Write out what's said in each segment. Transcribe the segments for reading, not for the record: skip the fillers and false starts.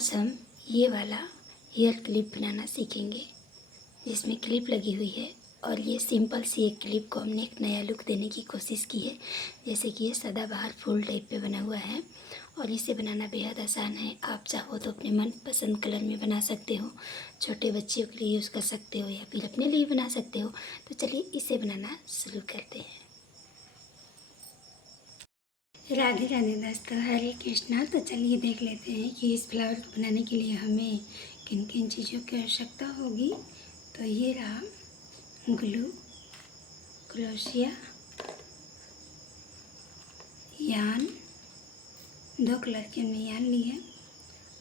आज हम ये वाला हेयर क्लिप बनाना सीखेंगे जिसमें क्लिप लगी हुई है। और ये सिंपल सी एक क्लिप को हमने एक नया लुक देने की कोशिश की है। जैसे कि ये सदाबहार फूल टाइप पे बना हुआ है और इसे बनाना बेहद आसान है। आप चाहो तो अपने मनपसंद कलर में बना सकते हो, छोटे बच्चियों के लिए यूज़ कर सकते हो या फिर अपने लिए बना सकते हो। तो चलिए इसे बनाना शुरू करते हैं। राधे राधे दोस्तों, हरे कृष्णा। तो चलिए देख लेते हैं कि इस फ्लावर को बनाने के लिए हमें किन किन चीज़ों की आवश्यकता होगी। तो ये रहा ग्लू, क्रोशिया, यान, 2 कलर के हमने यान लिए हैं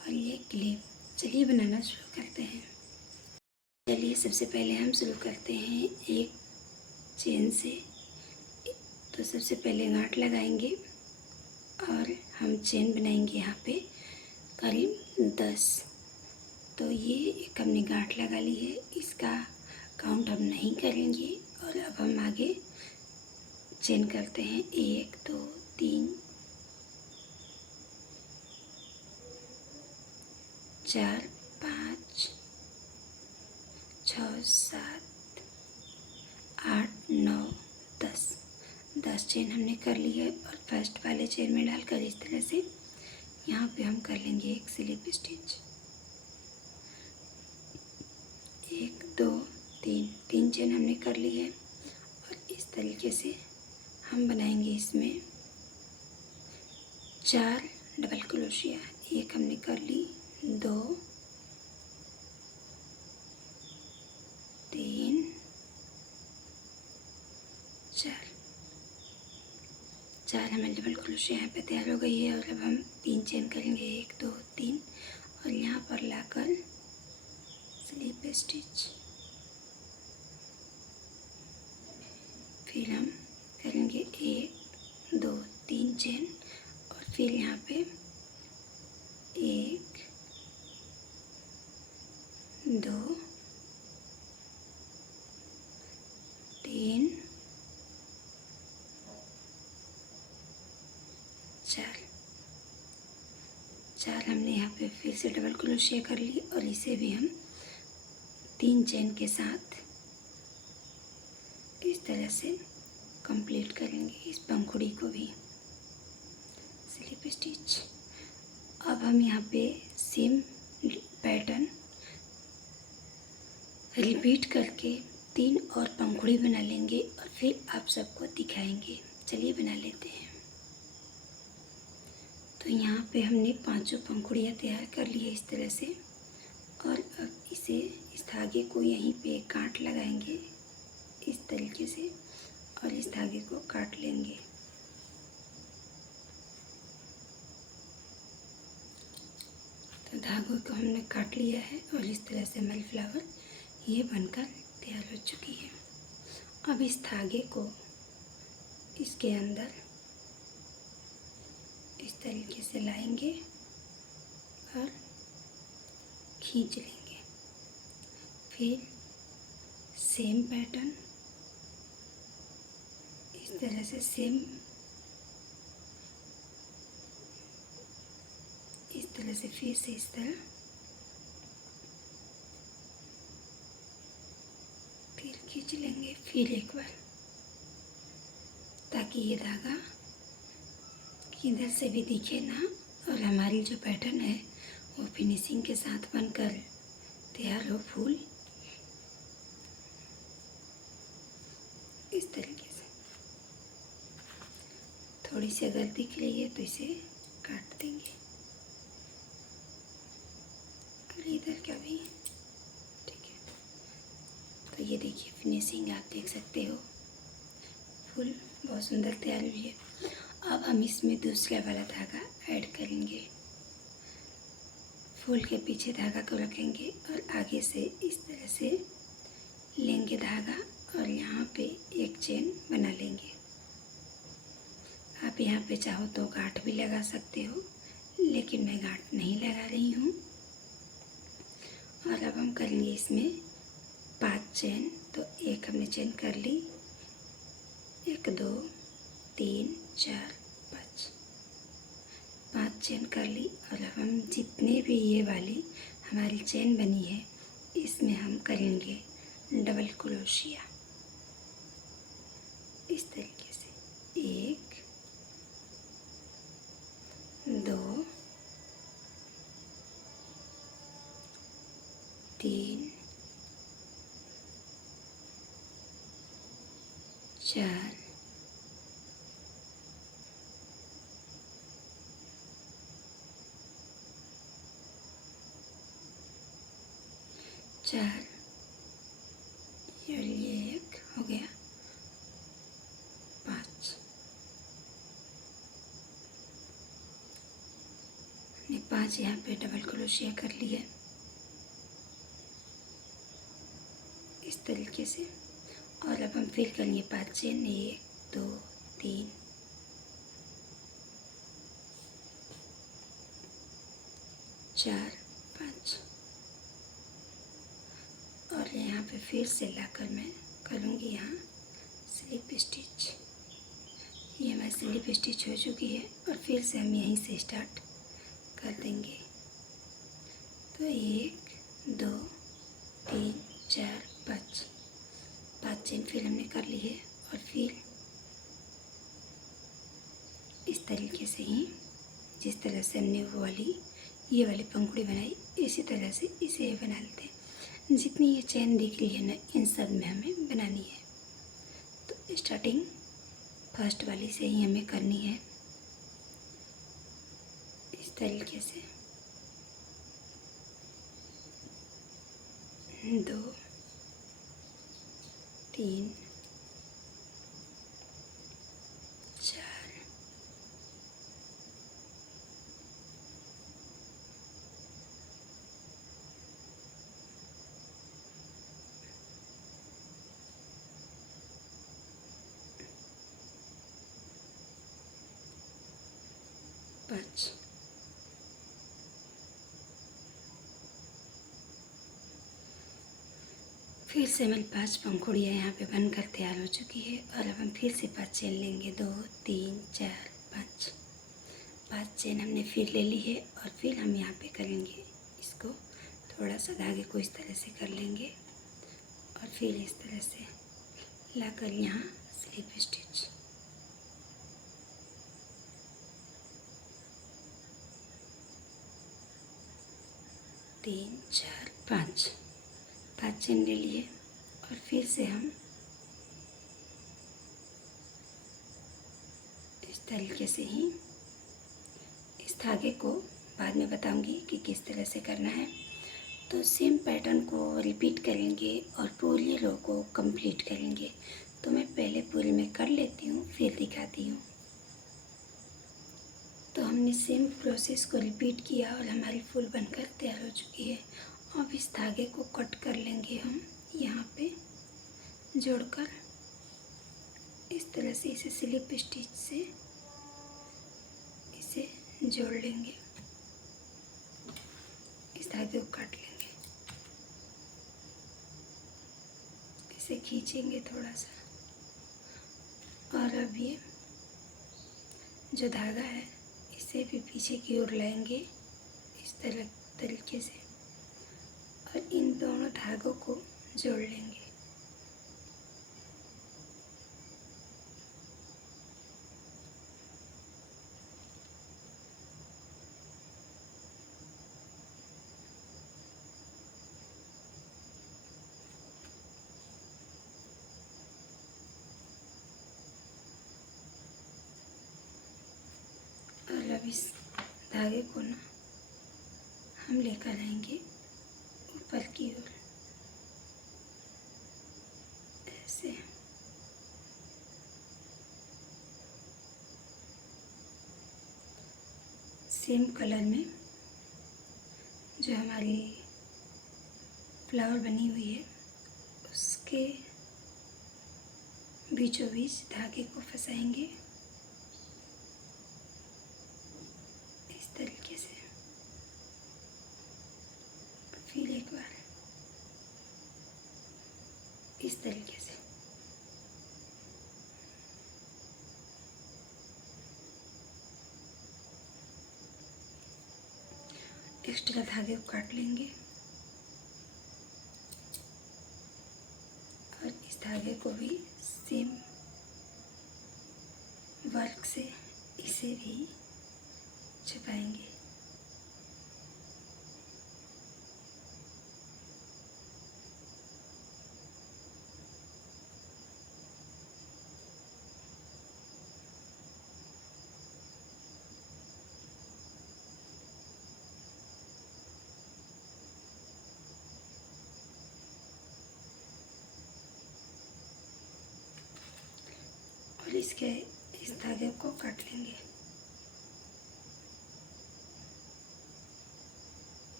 और ये क्लिप। चलिए बनाना शुरू करते हैं। चलिए सबसे पहले हम शुरू करते हैं एक चेन से। तो सबसे पहले गांठ लगाएंगे और हम चेन बनाएंगे यहाँ पे करीब 10। तो ये एक हमने गांठ लगा ली है, इसका काउंट हम नहीं करेंगे। और अब हम आगे चेन करते हैं 1 2 3 4 5 6 7 8 9 10 चेन हमने कर ली है। और फर्स्ट वाले चेन में डालकर इस तरह से यहाँ पे हम कर लेंगे एक स्लिप स्टिच। 1 2 3 चेन हमने कर ली है और इस तरीके से हम बनाएंगे इसमें 4 डबल क्रोशिया। एक हमने कर ली, 2 3 4 हमें डबल क्रोशिया यहाँ पे तैयार हो गई है। और अब हम 3 चेन करेंगे, 1 2 3 और यहाँ पर लाकर स्लिप स्टिच। फिर हम करेंगे 1 2 3 चेन और फिर यहाँ पे 1 2 3 4 हमने यहाँ पे फिर से डबल क्रोशिया कर ली और इसे भी हम 3 चेन के साथ इस तरह से कंप्लीट करेंगे। इस पंखुड़ी को भी स्लिप स्टिच। अब हम यहाँ पे सेम पैटर्न रिपीट करके 3 और पंखुड़ी बना लेंगे और फिर आप सबको दिखाएंगे। चलिए बना लेते हैं। तो यहाँ पे हमने 5 पंखुड़ियाँ तैयार कर ली है इस तरह से। और अब इस धागे को यहीं पे काट लगाएंगे इस तरीके से और इस धागे को काट लेंगे। तो धागों को हमने काट लिया है और इस तरह से हमारी फ्लावर ये बनकर तैयार हो चुकी है। अब इस धागे को इसके अंदर इस तरीके से लाएंगे और खींच लेंगे। फिर सेम पैटर्न इस तरह से फिर से इस तरह फिर खींच लेंगे फिर एक बार, ताकि ये धागा किधर से भी दिखे ना और हमारी जो पैटर्न है वो फिनिशिंग के साथ बनकर तैयार हो फूल इस तरीके से। थोड़ी सी अगर दिख रही है तो इसे काट देंगे और इधर का भी ठीक है। तो ये देखिए फिनिशिंग आप देख सकते हो, फूल बहुत सुंदर तैयार हुई है। अब हम इसमें दूसरा वाला धागा ऐड करेंगे। फूल के पीछे धागा को रखेंगे और आगे से इस तरह से लेंगे धागा और यहाँ पे एक चेन बना लेंगे। आप यहाँ पे चाहो तो गांठ भी लगा सकते हो, लेकिन मैं गांठ नहीं लगा रही हूँ। और अब हम करेंगे इसमें 5 चेन। तो एक हमने चेन कर ली, 1 2 3 4 5 चेन कर ली। और अब हम जितने भी ये वाली हमारी चेन बनी है, इसमें हम करेंगे डबल क्रोशिया। इस तरीके से 1 2 3 4 4 और ये एक हो गया 5। हमने 5 यहाँ पे डबल क्रोशिया कर लिया इस तरीके से। और अब हम फिर करेंगे 5 चेन, 1 2 3 4 5। और यहाँ पे फिर से लाकर मैं करूँगी यहाँ स्लिप स्टिच। ये हमारी स्लिप स्टिच हो चुकी है और फिर से हम यहीं से स्टार्ट कर देंगे। तो 1 2 3 4 5 चेन फिर हमने कर ली है। और फिर इस तरीके से ही जिस तरह से हमने वो वाली ये वाली पंखुड़ी बनाई, इसी तरह से इसे बना लेते हैं। जितनी ये चेन दिख रही है ना, इन सब में हमें बनानी है। तो स्टार्टिंग फर्स्ट वाली से ही हमें करनी है इस तरीके से। 2 3 4 5। फिर से हमारी 5 पंखुड़ियाँ यहाँ पे बनकर तैयार हो चुकी है। और अब हम फिर से 5 चेन लेंगे, 2 3 4 5 चेन हमने फिर ले ली है। और फिर हम यहाँ पे करेंगे इसको थोड़ा सा धागे को इस तरह से कर लेंगे और फिर इस तरह से लाकर यहाँ स्लिप स्टिच। 3 4 5 चेन ले लिए। और फिर से हम इस तरीके से ही इस धागे को बाद में बताऊंगी कि किस तरह से करना है। तो सेम पैटर्न को रिपीट करेंगे और पूरी रो को कंप्लीट करेंगे। तो मैं पहले पूरी में कर लेती हूँ, फिर दिखाती हूँ। तो हमने सेम प्रोसेस को रिपीट किया और हमारी फूल बनकर तैयार हो चुकी है। अब इस धागे को कट कर लेंगे हम यहाँ पे जोड़कर इस तरह से इसे स्लिप स्टिच से इसे जोड़ लेंगे। इस धागे को काट लेंगे, इसे खींचेंगे थोड़ा सा। और अब ये जो धागा है इसे भी पीछे की ओर लाएंगे इस तरीके से और इन दोनों धागों को जोड़ लेंगे। और अब इस धागे को ना हम लेकर आएंगे ऊपर की ओर ऐसे। सेम कलर में जो हमारी फ्लावर बनी हुई है उसके बीचों बीच धागे को फंसाएंगे इस तरीके से। फिर एक बार इस तरीके से। एक्स्ट्रा धागे को काट लेंगे और इस धागे को भी सेम वर्क से इसे भी छुपाएंगे। और इस धागे को काट लेंगे।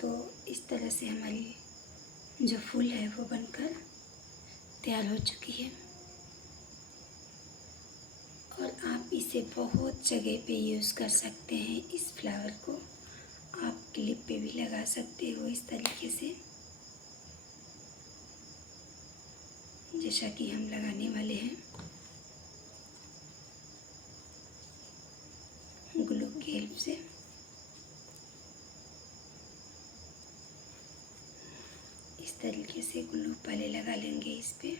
तो इस तरह से हमारी जो फूल है वो बनकर तैयार हो चुकी है और आप इसे बहुत जगह पे यूज़ कर सकते हैं। इस फ्लावर को आप क्लिप पे भी लगा सकते हो इस तरीके से, जैसा कि हम लगाने वाले हैं ग्लू की हेल्प से। इस तरीके से ग्लू पहले लगा लेंगे इस पे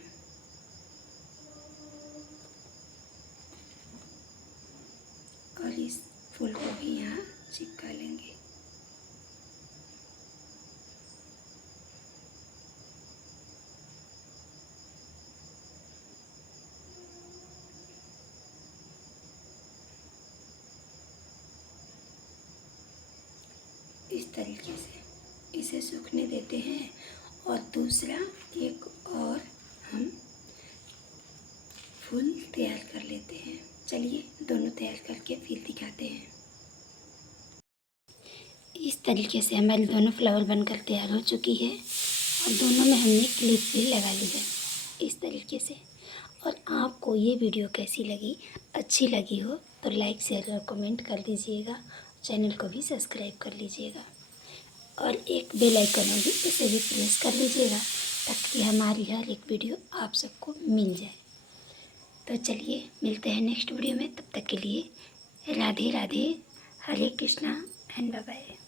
और इस फूल को भी यहाँ चिपका लेंगे। इस तरीके से इसे सूखने देते हैं और दूसरा एक और हम फूल तैयार कर लेते हैं। चलिए दोनों तैयार करके फिर दिखाते हैं। इस तरीके से हमारी दोनों फ्लावर बनकर तैयार हो चुकी है और दोनों में हमने क्लिप भी लगा ली है इस तरीके से। और आपको ये वीडियो कैसी लगी, अच्छी लगी हो तो लाइक शेयर और कमेंट कर दीजिएगा। चैनल को भी सब्सक्राइब कर लीजिएगा और एक बेल आइकन होगी इसे भी प्रेस कर लीजिएगा ताकि हमारी हर एक वीडियो आप सबको मिल जाए। तो चलिए मिलते हैं नेक्स्ट वीडियो में, तब तक के लिए राधे राधे, हरे कृष्णा एंड बाय बाय।